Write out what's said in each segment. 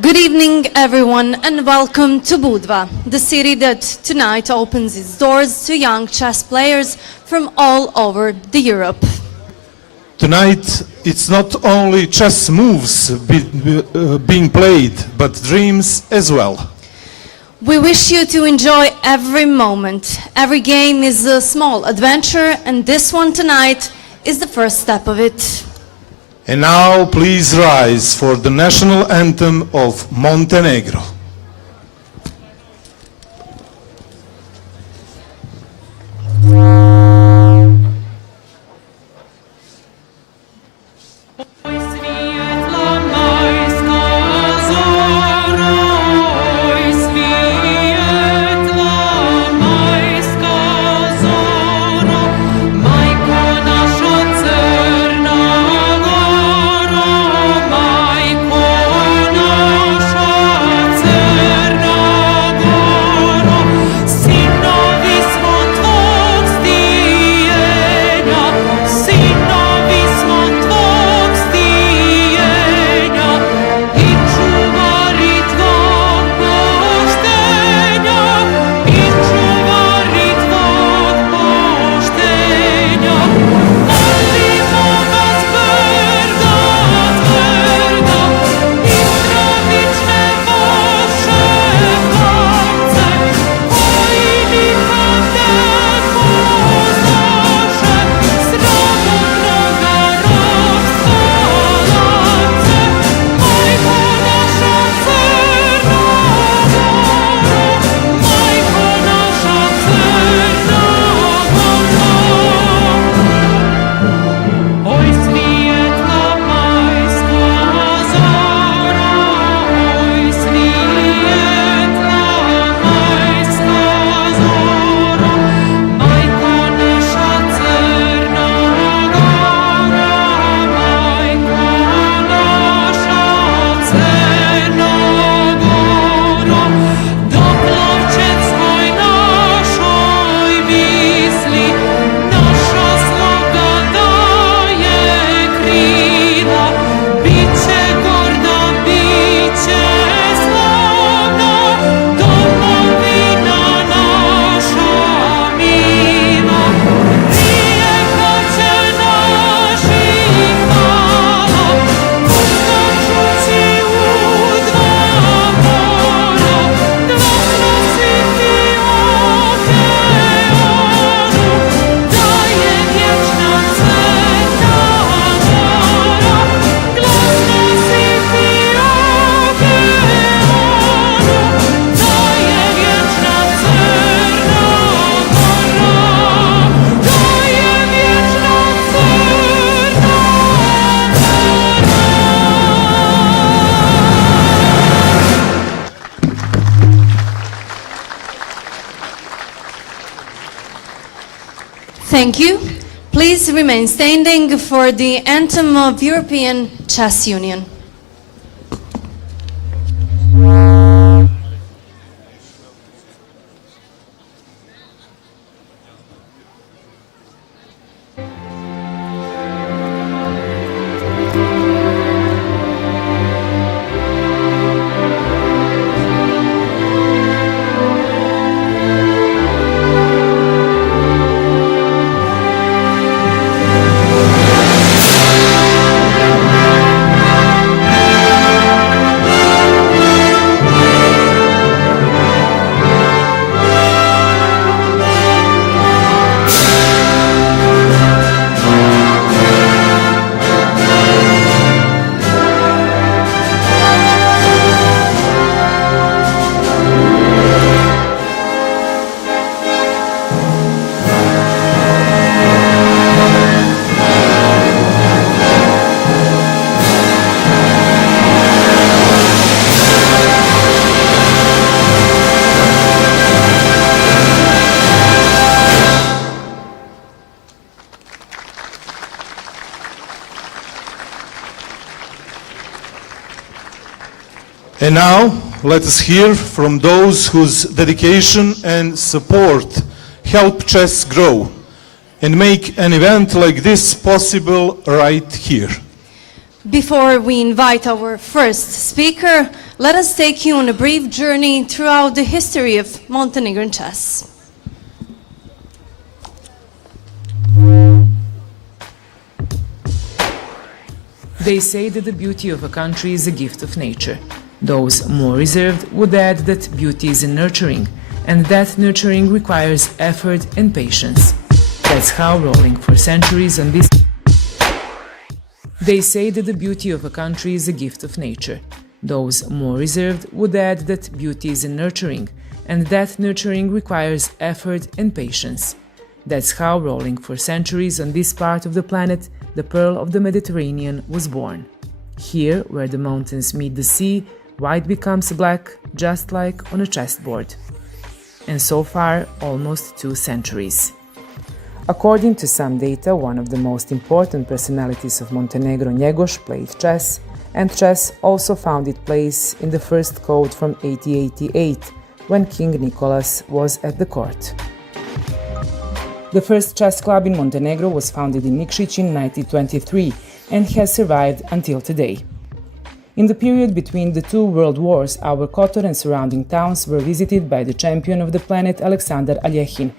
Good evening, everyone, and welcome to Budva, the city that tonight opens its doors to young chess players from all over Europe. Tonight, it's not only chess moves being played, but dreams as well. We wish you to enjoy every moment. Every game is a small adventure, and this one tonight is the first step of it. And now, please rise for the national anthem of Montenegro. Thank you. Please remain standing for the anthem of European Chess Union. And now, let us hear from those whose dedication and support help chess grow and make an event like this possible right here. Before we invite our first speaker, let us take you on a brief journey throughout the history of Montenegrin chess. They say that the beauty of a country is a gift of nature. Those more reserved would add that beauty is nurturing, and that nurturing requires effort and patience. That's how rolling for centuries on this. They say that the beauty of a country is a gift of nature. Those more reserved would add that beauty is nurturing, and that nurturing requires effort and patience. That's how, rolling for centuries on this part of the planet, the pearl of the Mediterranean was born. Here, where the mountains meet the sea, white becomes black, just like on a chessboard. And so far, almost 2 centuries. According to some data, one of the most important personalities of Montenegro, Njegoš, played chess, and chess also found its place in the first code from 1888, when King Nicholas was at the court. The first chess club in Montenegro was founded in Nikšić in 1923 and has survived until today. In the period between the 2 world wars, our Kotor and surrounding towns were visited by the champion of the planet Aleksandar Aljechin.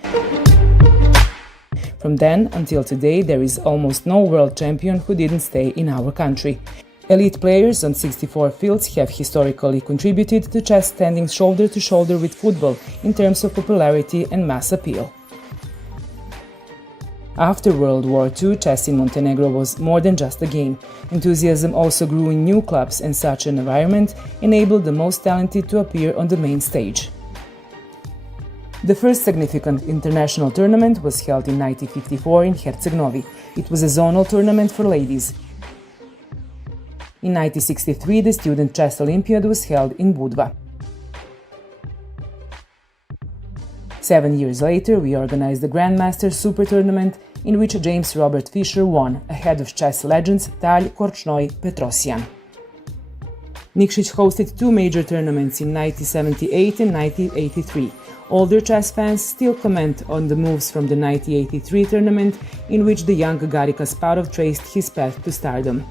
From then until today, there is almost no world champion who didn't stay in our country. Elite players on 64 fields have historically contributed to chess, standing shoulder to shoulder with football in terms of popularity and mass appeal. After World War II, chess in Montenegro was more than just a game. Enthusiasm also grew in new clubs, and such an environment enabled the most talented to appear on the main stage. The first significant international tournament was held in 1954 in Herceg-Novi. It was a zonal tournament for ladies. In 1963, the Student Chess Olympiad was held in Budva. 7 years later, we organized the Grandmaster Super Tournament, in which James Robert Fischer won, ahead of chess legends Talj, Korchnoi, Petrosyan. Nikšić hosted 2 major tournaments in 1978 and 1983. Older chess fans still comment on the moves from the 1983 tournament, in which the young Garry Kasparov traced his path to stardom.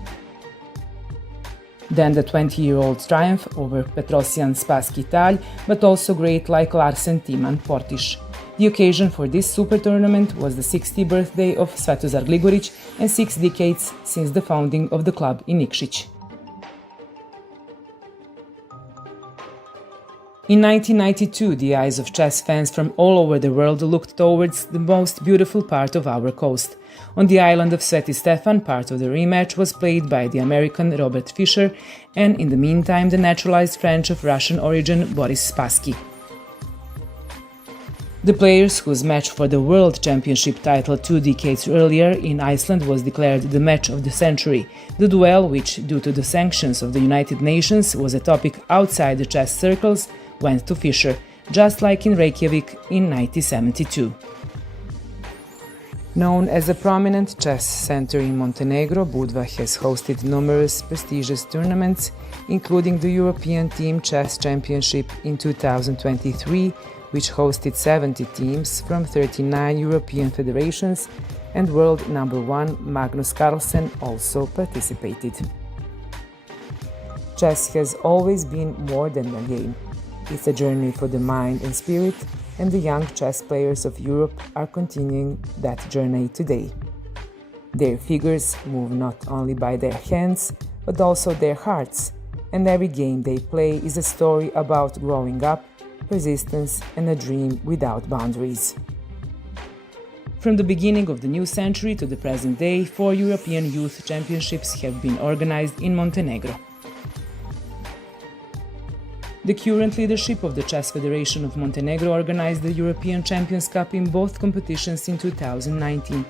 Then the 20-year-old's triumph over Petrosyan, Spassky, Talj, but also great like Larsen, Timan, Portiš. The occasion for this super tournament was the 60th birthday of Svetozar Gligorić and 6 decades since the founding of the club in Nikšić. In 1992, the eyes of chess fans from all over the world looked towards the most beautiful part of our coast. On the island of Sveti Stefan, part of the rematch was played by the American Robert Fischer and, in the meantime, the naturalized French of Russian origin Boris Spassky. The players whose match for the World Championship title 2 decades earlier in Iceland was declared the match of the century. The duel, which, due to the sanctions of the United Nations, was a topic outside the chess circles, went to Fischer, just like in Reykjavik in 1972. Known as a prominent chess center in Montenegro, Budva has hosted numerous prestigious tournaments, including the European Team Chess Championship in 2023, which hosted 70 teams from 39 European federations, and world number 1 Magnus Carlsen also participated. Chess has always been more than a game. It's a journey for the mind and spirit, and the young chess players of Europe are continuing that journey today. Their figures move not only by their hands, but also their hearts, and every game they play is a story about growing up, persistence, and a dream without boundaries. From the beginning of the new century to the present day, 4 European Youth Championships have been organized in Montenegro. The current leadership of the Chess Federation of Montenegro organized the European Champions Cup in both competitions in 2019.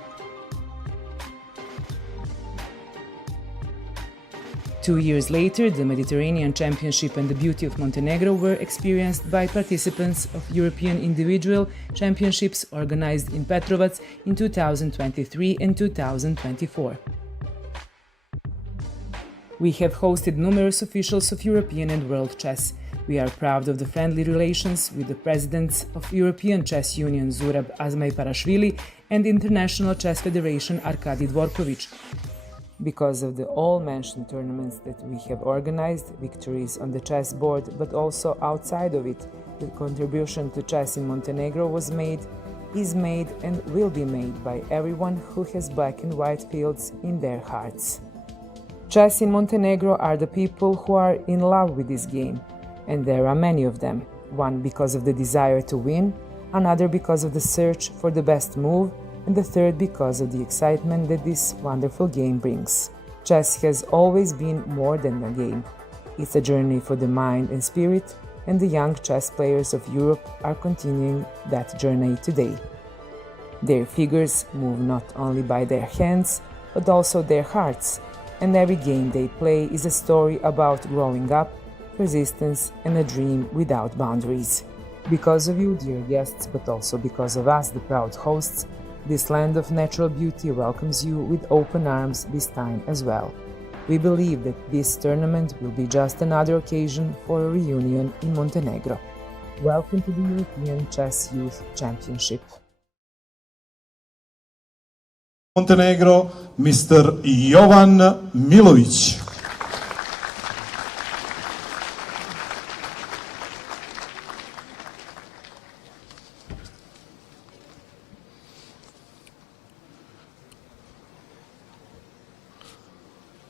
2 years later, the Mediterranean Championship and the Beauty of Montenegro were experienced by participants of European Individual Championships organized in Petrovac in 2023 and 2024. We have hosted numerous officials of European and world chess. We are proud of the friendly relations with the presidents of European Chess Union Zurab Azmaiparashvili and International Chess Federation Arkady Dvorkovich. because of the all-mentioned tournaments that we have organized, victories on the chessboard, but also outside of it, the contribution to chess in Montenegro was made, is made, and will be made by everyone who has black and white fields in their hearts. Chess in Montenegro are the people who are in love with this game, and there are many of them, one because of the desire to win, another because of the search for the best move, and the third because of the excitement that this wonderful game brings. Chess has always been more than a game. It's a journey for the mind and spirit, and the young chess players of Europe are continuing that journey today. Their figures move not only by their hands, but also their hearts, and every game they play is a story about growing up, persistence, and a dream without boundaries. Because of you, dear guests, but also because of us, the proud hosts, this land of natural beauty welcomes you with open arms this time as well. We believe that this tournament will be just another occasion for a reunion in Montenegro. Welcome to the European Chess Youth Championship. Montenegro, Mr. Jovan Milović.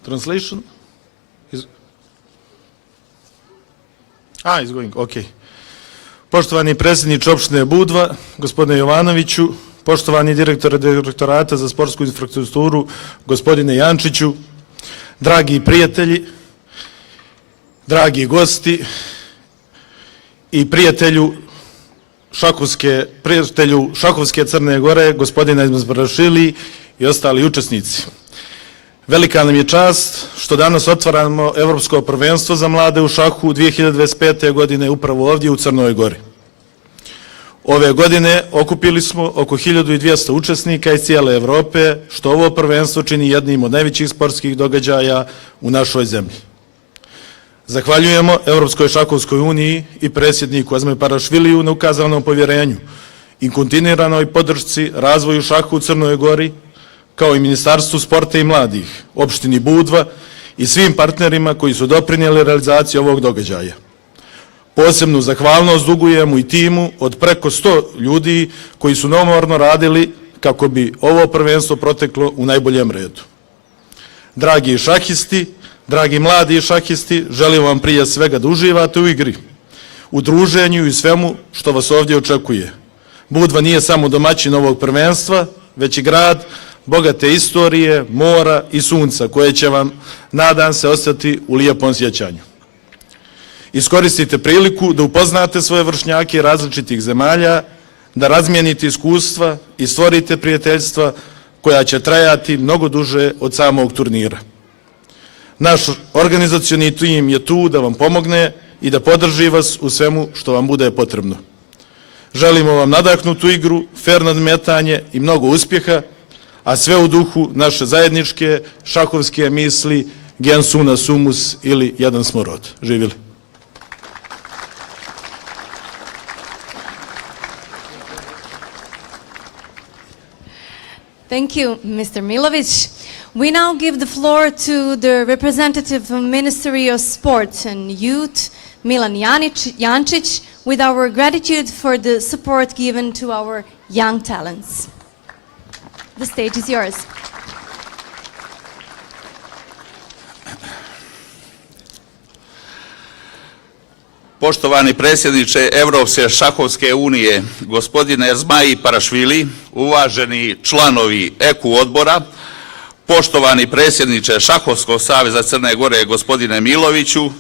Translation is is going, okay. Poštovani predsjedniče opštine Budva, gospodine Jovanoviću, poštovani direktore Direktorata za sportsku infrastrukturu, gospodine Jančiću, dragi prijatelji, dragi gosti i prijatelju šahovske Crne Gore, gospodine Izmazbarašvili i ostali učesnici. Velika nam je čast što danas otvaramo Evropsko prvenstvo za mlade u šahu 2025. godine upravo ovdje u Crnoj Gori. Ove godine okupili smo oko 1200 učesnika iz cijele Evrope, što ovo prvenstvo čini jednim od najvećih sportskih događaja u našoj zemlji. Zahvaljujemo Evropskoj šahovskoj uniji i predsjedniku Izmazbarašviliju na ukazanom povjerenju i kontinuiranoj podršci razvoju šahu u Crnoj Gori, kao i Ministarstvu sporta i mladih, opštini Budva i svim partnerima koji su doprinijeli realizaciji ovog događaja. Posebnu zahvalnost dugujemo i timu od preko 100 ljudi koji su neumorno radili kako bi ovo prvenstvo proteklo u najboljem redu. Dragi šahisti, dragi mladi šahisti, želim vam prije svega da uživate u igri, u druženju i svemu što vas ovdje očekuje. Budva nije samo domaćin ovog prvenstva, već i grad bogate istorije, mora i sunca koje će vam, nadam se, ostati u lijepom sjećanju. Iskoristite priliku da upoznate svoje vršnjake različitih zemalja, da razmijenite iskustva i stvorite prijateljstva koja će trajati mnogo duže od samog turnira. Naš organizacioni tim je tu da vam pomogne i da podrži vas u svemu što vam bude potrebno. Želimo vam nadahnutu igru, fer nadmetanje i mnogo uspjeha, a sve u duhu naše zajedničke šahovske misli gens una sumus ili jedan smo rod. Živjeli! Thank you, Mr. Milović. We now give the floor to the representative of Ministry of Sport and Youth, Milan Jančić, with our gratitude for the support given to our young talents. The stage is yours. Poštovani predsjedniče Evropske šahovske unije, gospodine Izmazbarašvili, uvaženi članovi EKU odbora, poštovani predsjedniče Šahovskog saveza Crne Gore, gospodine Miloviću,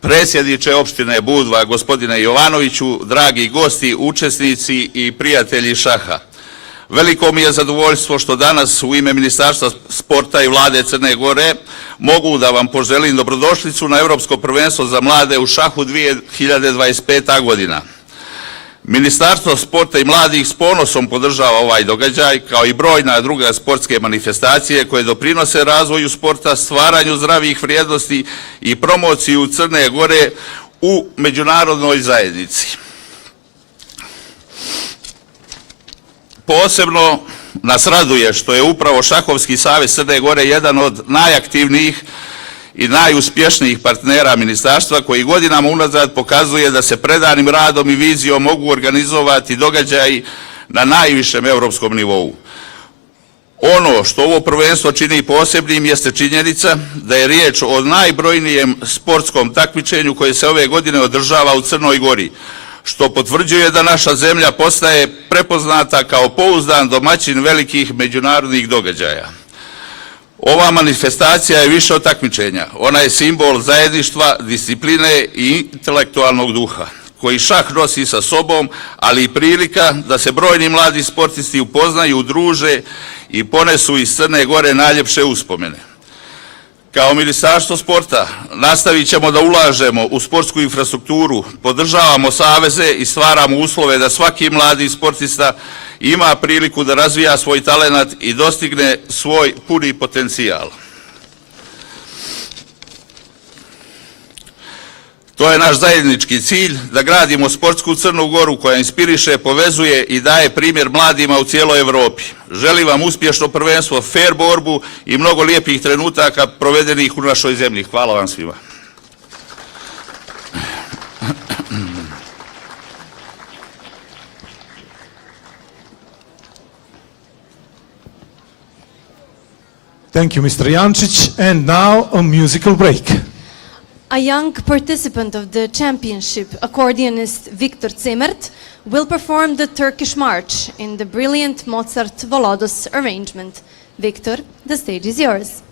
predsjedniče opštine Budva, gospodine Jovanoviću, dragi gosti, učesnici i prijatelji šaha. Veliko mi je zadovoljstvo što danas u ime Ministarstva sporta i Vlade Crne Gore mogu da vam poželim dobrodošlicu na Evropsko prvenstvo za mlade u šahu 2025. godina. Ministarstvo sporta i mladih s ponosom podržava ovaj događaj, kao i brojna druga sportske manifestacije koje doprinose razvoju sporta, stvaranju zdravih vrijednosti i promociju Crne Gore u međunarodnoj zajednici. Posebno nas raduje što je upravo Šahovski savez Crne Gore jedan od najaktivnijih i najuspješnijih partnera ministarstva koji godinama unazad pokazuje da se predanim radom i vizijom mogu organizovati događaji na najvišem evropskom nivou. Ono što ovo prvenstvo čini posebnim jeste činjenica da je riječ o najbrojnijem sportskom takmičenju koje se ove godine održava u Crnoj Gori, što potvrđuje da naša zemlja postaje prepoznata kao pouzdan domaćin velikih međunarodnih događaja. Ova manifestacija je više od takmičenja. Ona je simbol zajedništva, discipline i intelektualnog duha, koji šah nosi sa sobom, ali i prilika da se brojni mladi sportisti upoznaju, udruže i ponesu iz Crne Gore najljepše uspomene. Kao Ministarstvo sporta nastavit ćemo da ulažemo u sportsku infrastrukturu, podržavamo saveze i stvaramo uslove da svaki mladi sportista ima priliku da razvija svoj talenat i dostigne svoj puni potencijal. To je naš zajednički cilj, da gradimo sportsku Crnu Goru koja inspiriše, povezuje i daje primjer mladima u cijeloj Evropi. Želim vam uspješno prvenstvo, fair borbu i mnogo lijepih trenutaka provedenih u našoj zemlji. Hvala vam svima. Thank you, Mr. Jančić. And now a musical break. A young participant of the championship, accordionist Viktor Zimert, will perform the Turkish march in the brilliant Mozart Volodos arrangement. Viktor, the stage is yours.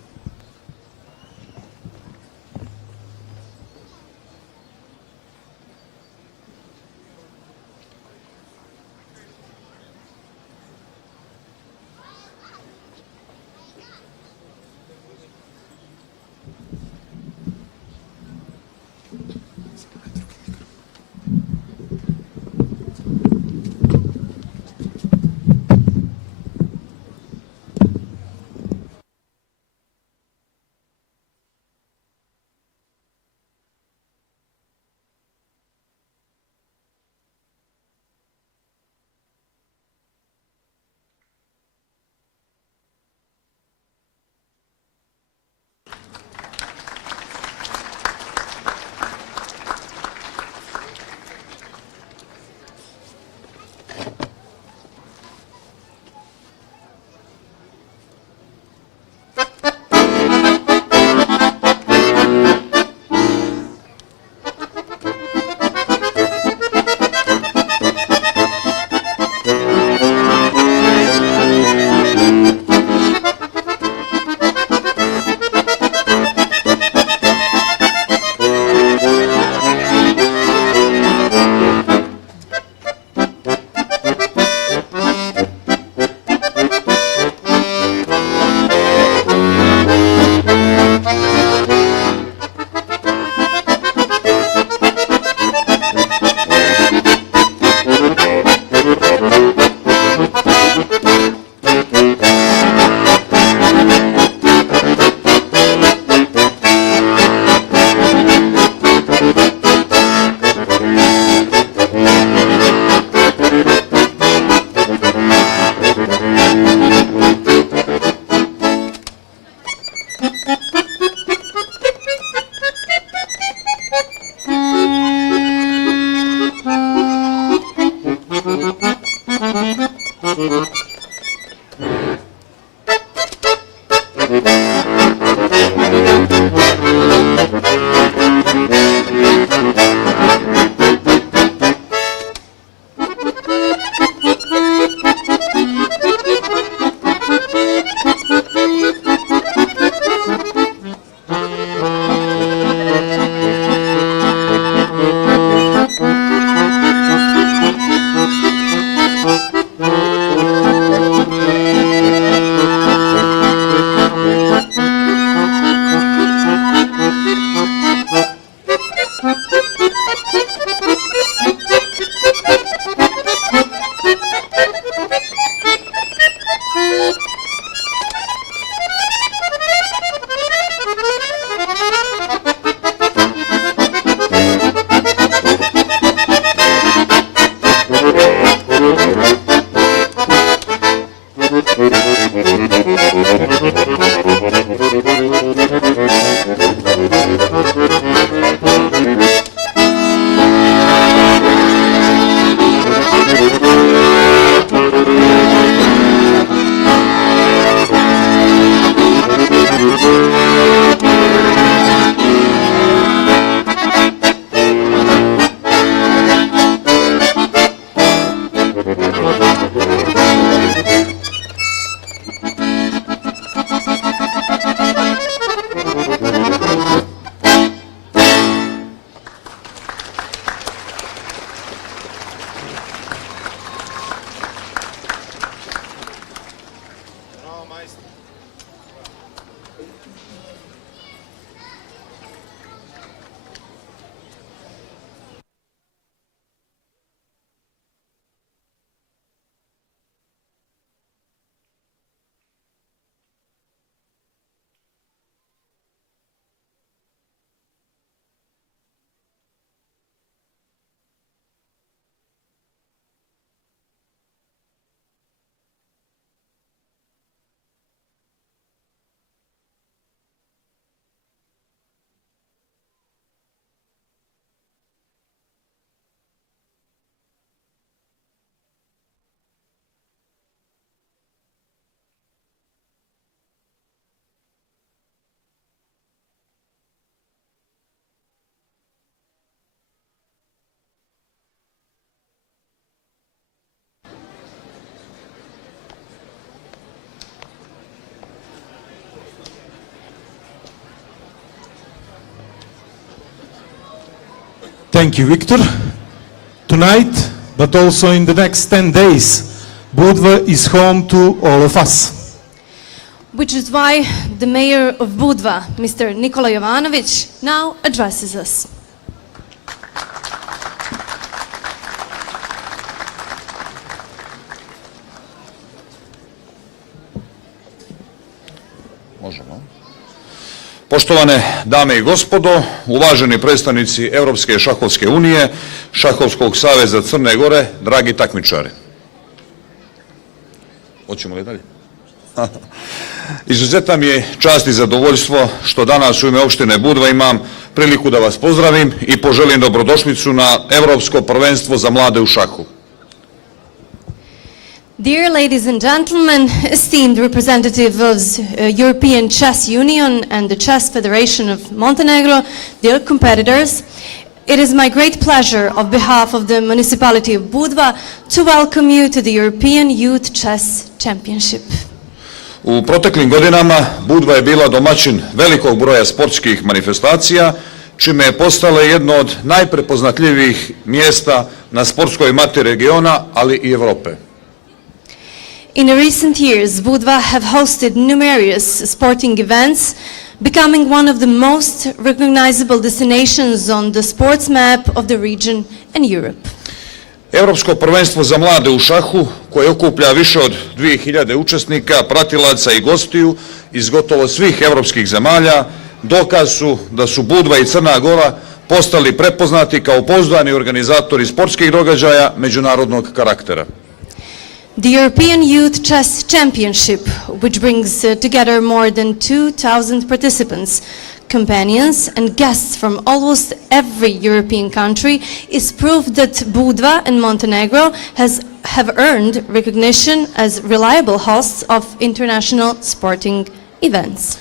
Thank you, Victor. Tonight, but also in the next 10 days, Budva is home to all of us. Which is why the mayor of Budva, Mr. Nikola Jovanovic, now addresses us. Možemo. Poštovane dame i gospodo, uvaženi predstavnici Evropske šahovske unije, Šahovskog saveza Crne Gore, dragi takmičari. Hoćemo li dalje? Izuzetna mi je čast i zadovoljstvo što danas u ime opštine Budva imam priliku da vas pozdravim i poželim dobrodošlicu na Evropsko prvenstvo za mlade u šahu. Dear ladies and gentlemen, esteemed representatives of European Chess Union and the Chess Federation of Montenegro, dear competitors, it is my great pleasure on behalf of the municipality of Budva to welcome you to the European Youth Chess Championship. U proteklim godinama Budva je bila domaćin velikog broja sportskih manifestacija, čime je postala jedno od najprepoznatljivijih mjesta na sportskoj mapi regiona, ali i Evrope. In recent years, Budva have hosted numerous sporting events, becoming one of the most recognizable destinations on the sports map of the region and Europe. Evropsko prvenstvo za mlade u šahu, koje okuplja više od 2000 učesnika, pratilaca i gostiju iz gotovo svih evropskih zemalja, dokaz su da su Budva i Crna Gora postali prepoznati kao pouzdani organizatori sportskih događaja međunarodnog karaktera. The European Youth Chess Championship, which brings together more than 2,000 participants, companions and guests from almost every European country, is proof that Budva and Montenegro have earned recognition as reliable hosts of international sporting events.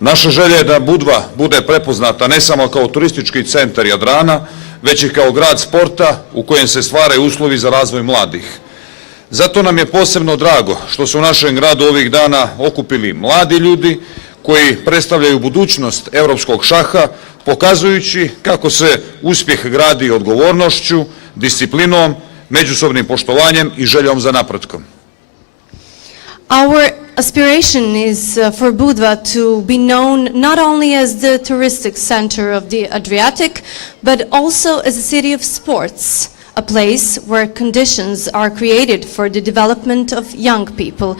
Naša želja je da Budva bude prepoznata ne samo kao turistički centar Jadrana, već i kao grad sporta u kojem se stvaraju uslovi za razvoj mladih. Zato nam je posebno drago što su u našem gradu ovih dana okupili mladi ljudi koji predstavljaju budućnost evropskog šaha, pokazujući kako se uspjeh gradi odgovornošću, disciplinom, međusobnim poštovanjem i željom za napretkom. Our aspiration is for Budva to be known not only as the touristic center of the Adriatic, but also as a city of sports, a place where conditions are created for the development of young people.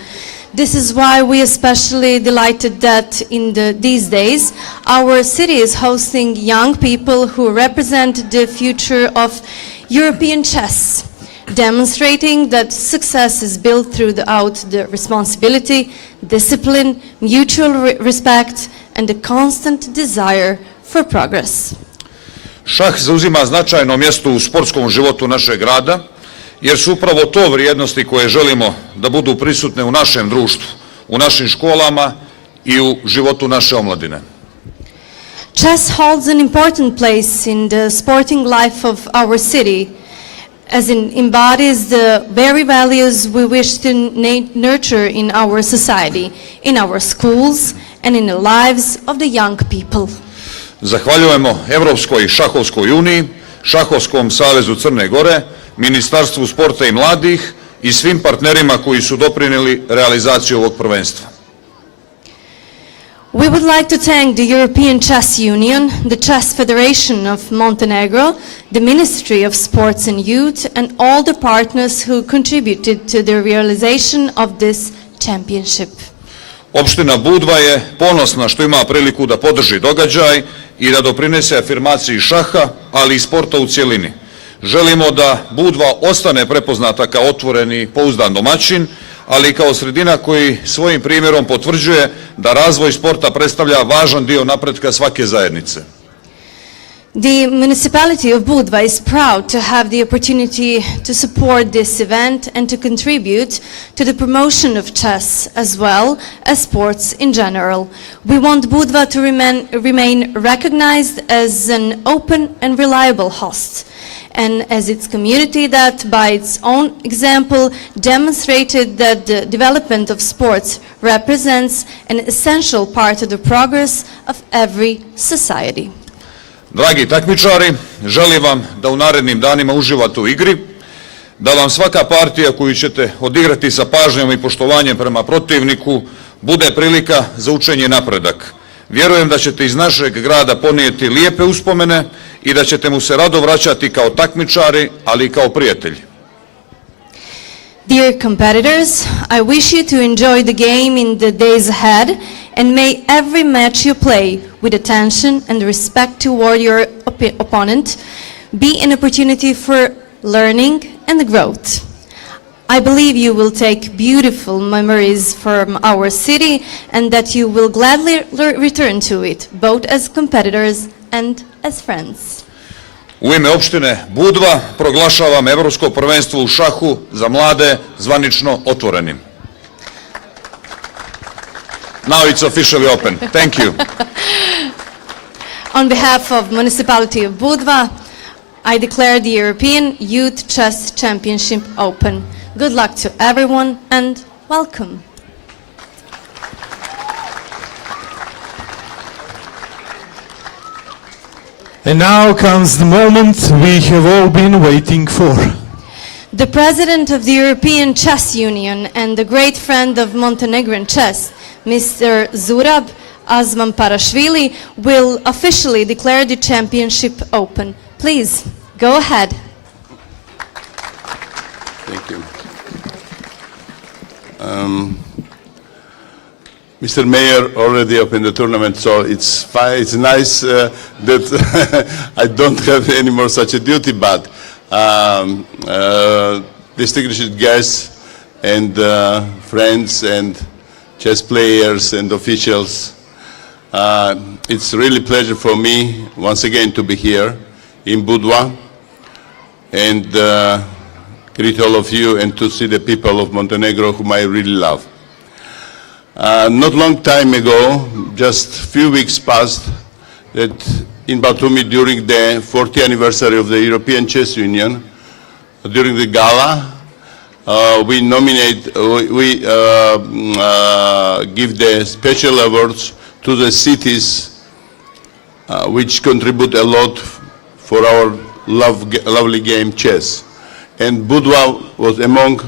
This is why we especially delighted that in these days our city is hosting young people who represent the future of European chess, demonstrating that success is built throughout the responsibility, discipline, mutual respect and the constant desire for progress. Šah zauzima značajno mjesto u sportskom životu našeg grada, jer su upravo to vrijednosti koje želimo da budu prisutne u našem društvu, u našim školama i u životu naše omladine. Chess holds an important place in the sporting life of our city, as it embodies the very values we wish to nurture in our society, in our schools and in the lives of the young people. Zahvaljujemo Evropskoj šahovskoj uniji, Šahovskom savezu Crne Gore, Ministarstvu sporta i mladih i svim partnerima koji su doprinijeli realizaciju ovog prvenstva. We would like to thank the European Chess Union, the Chess Federation of Montenegro, the Ministry of Sports and Youth and all the partners who contributed to the realization of this championship. Opština Budva je ponosna što ima priliku da podrži događaj i da doprinese afirmaciji šaha, ali i sporta u cjelini. Želimo da Budva ostane prepoznata kao otvoreni i pouzdan domaćin, ali i kao sredina koji svojim primjerom potvrđuje da razvoj sporta predstavlja važan dio napretka svake zajednice. The municipality of Budva is proud to have the opportunity to support this event and to contribute to the promotion of chess as well as sports in general. We want Budva to remain recognized as an open and reliable host, and as its community that by its own example demonstrated that the development of sports represents an essential part of the progress of every society. Dragi takmičari, želim vam da u narednim danima uživate u igri, da vam svaka partija koju ćete odigrati sa pažnjom i poštovanjem prema protivniku bude prilika za učenje i napredak. Vjerujem da ćete iz našeg grada ponijeti lijepe uspomene i da ćete mu se rado vraćati kao takmičari, ali i kao prijatelji. Dear competitors, I wish you to enjoy the game in the days ahead, and may every match you play with attention and respect toward your opponent be an opportunity for learning and growth. I believe you will take beautiful memories from our city and that you will gladly return to it, both as competitors and as friends. U ime opštine Budva proglašavam Evropsko prvenstvo u šahu za mlade zvanično otvorenim. Now it's officially open. Thank you. On behalf of Municipality of Budva, I declare the European Youth Chess Championship open. Good luck to everyone and welcome. And now comes the moment we have all been waiting for. The President of the European Chess Union and the great friend of Montenegrin chess, Mr. Zurab Azmanparashvili, will officially declare the championship open. Please, go ahead. Thank you. Mr. Mayor already opened the tournament, so it's fine. It's nice that I don't have any more such a duty, but distinguished guests and friends and chess players and officials, it's really a pleasure for me once again to be here in Budva and greet all of you and to see the people of Montenegro whom I really love. Not long time ago, just few weeks passed, that in Batumi during the 40th anniversary of the European Chess Union, during the gala, we give the special awards to the cities which contribute a lot for our lovely game chess. And Budva was among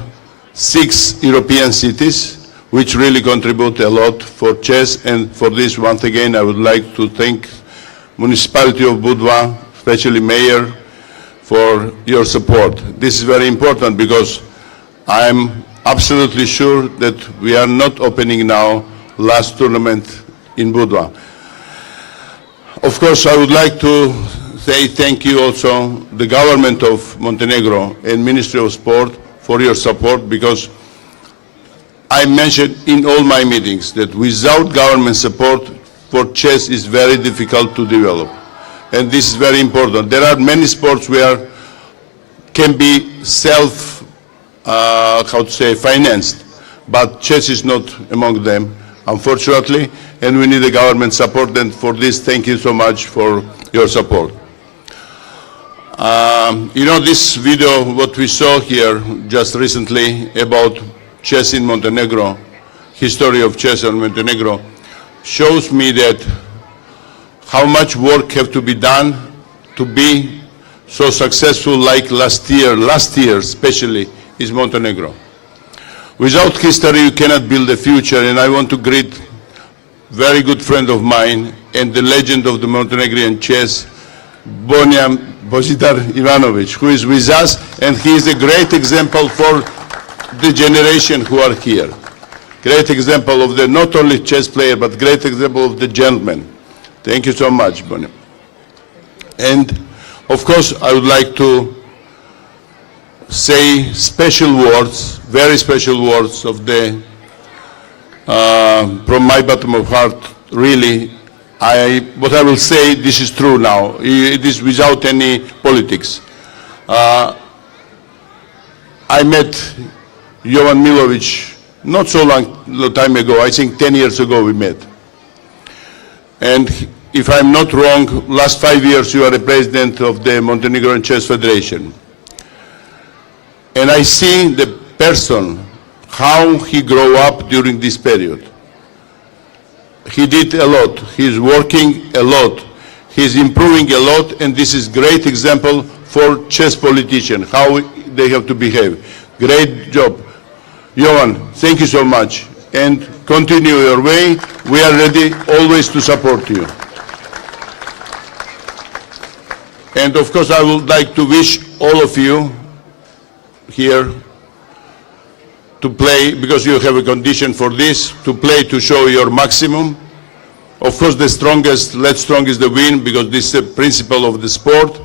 6 European cities which really contribute a lot for chess, and for this, once again, I would like to thank Municipality of Budva, especially Mayor, for your support. This is very important because I'm absolutely sure that we are not opening now last tournament in Budva. Of course, I would like to say thank you also the government of Montenegro and Ministry of Sport for your support, because I mentioned in all my meetings that without government support for chess is very difficult to develop. And this is very important. There are many sports where can be financed, but chess is not among them, unfortunately, and we need the government support, and for this, thank you so much for your support. You know, this video, what we saw here just recently about chess in Montenegro, history of chess in Montenegro, shows me that how much work have to be done to be so successful like last year especially, is Montenegro. Without history you cannot build a future, and I want to greet very good friend of mine and the legend of the Montenegrin chess, Božidar Ivanović, who is with us, and he is a great example for the generation who are here. Great example of the not only chess player, but great example of the gentleman. Thank you so much, Bonnie. And of course, I would like to say special words, very special words of the, from my bottom of heart, really, what I will say, this is true now. It is without any politics. I met Jovan Milović not so long time ago, I think 10 years ago we met. And if I'm not wrong, last 5 years you are the president of the Montenegrin Chess Federation. And I see the person, how he grew up during this period. He did a lot, he's working a lot. He's improving a lot, and this is great example for chess politicians, how they have to behave. Great job. Jovan, thank you so much, and continue your way. We are ready always to support you. And of course, I would like to wish all of you here to play, because you have a condition for this, to play to show your maximum. Of course, the strongest, let strongest the win, because this is the principle of the sport.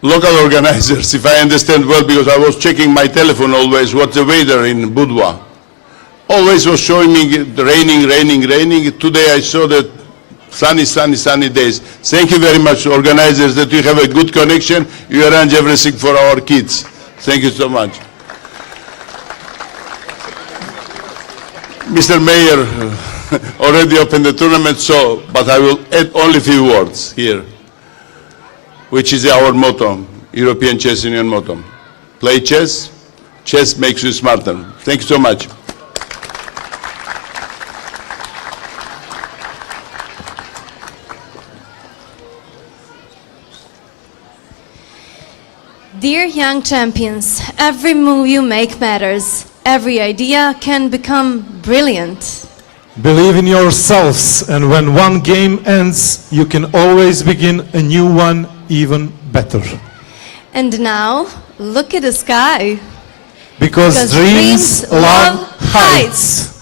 Local organizers, if I understand well, because I was checking my telephone always, what's the weather in Budva. Always was showing me raining, raining, raining. Today I saw that sunny days. Thank you very much, organizers, that you have a good connection. You arrange everything for our kids. Thank you so much. Mr. Mayor already opened the tournament, but I will add only a few words here, which is our motto, European Chess Union motto. Play chess, chess makes you smarter. Thank you so much. Dear young champions, every move you make matters. Every idea can become brilliant. Believe in yourselves, and when one game ends, you can always begin a new one even better. And now, look at the sky. Because dreams love heights.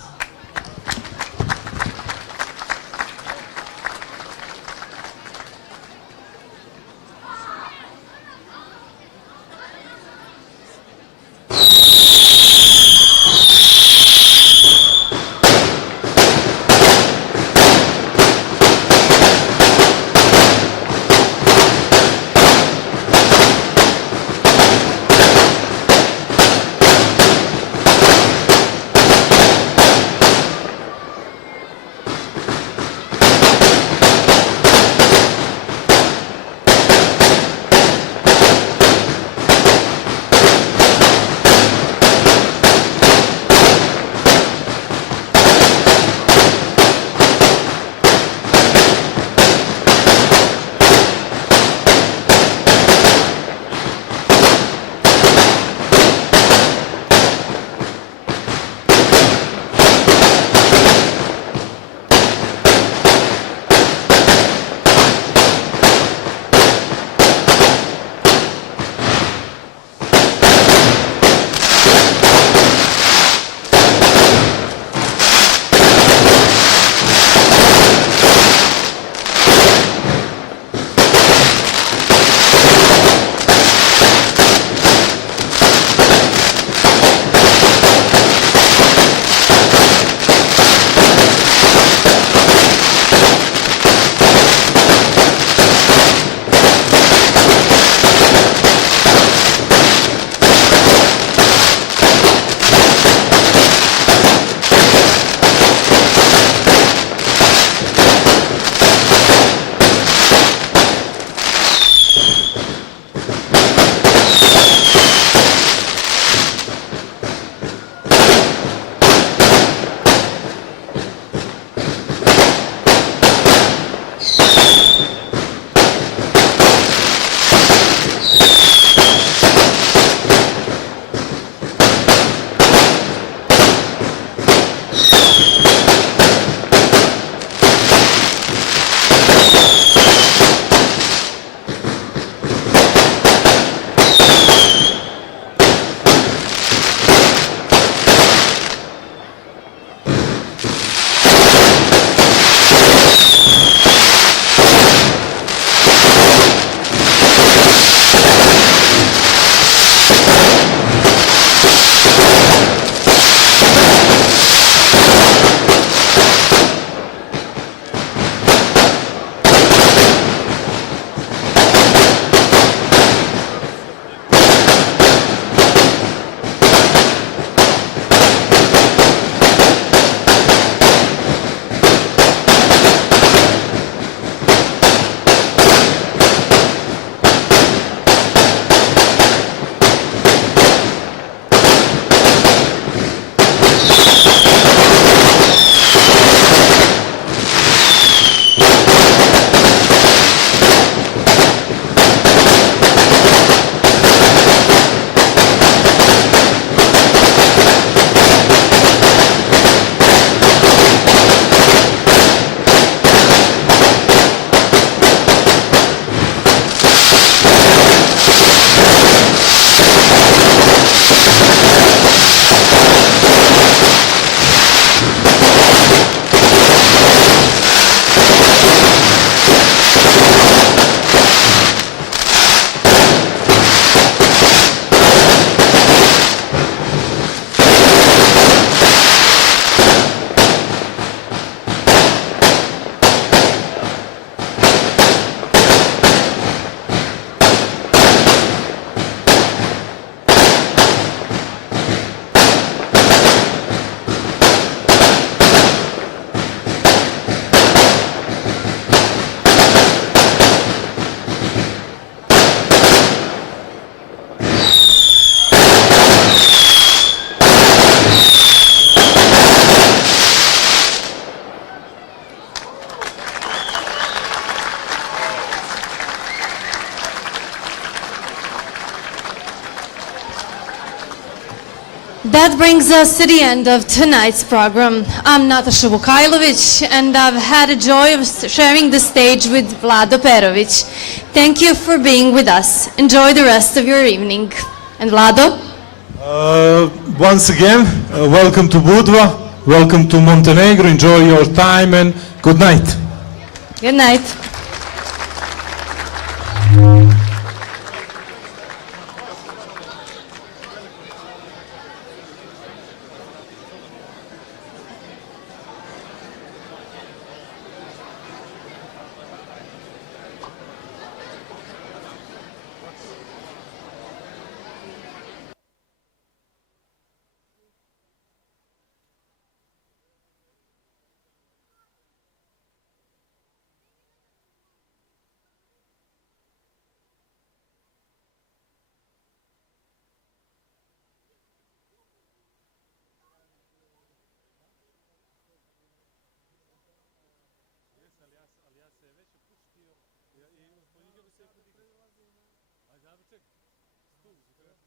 That brings us to the end of tonight's program. I'm Natasha Vukajlović, and I've had a joy of sharing the stage with Vlado Perović. Thank you for being with us. Enjoy the rest of your evening. And Vlado? Once again, welcome to Budva, welcome to Montenegro, enjoy your time and good night. Good night. Ja se već pustio i zbog njega bi se podigao. Ajde, čekaj.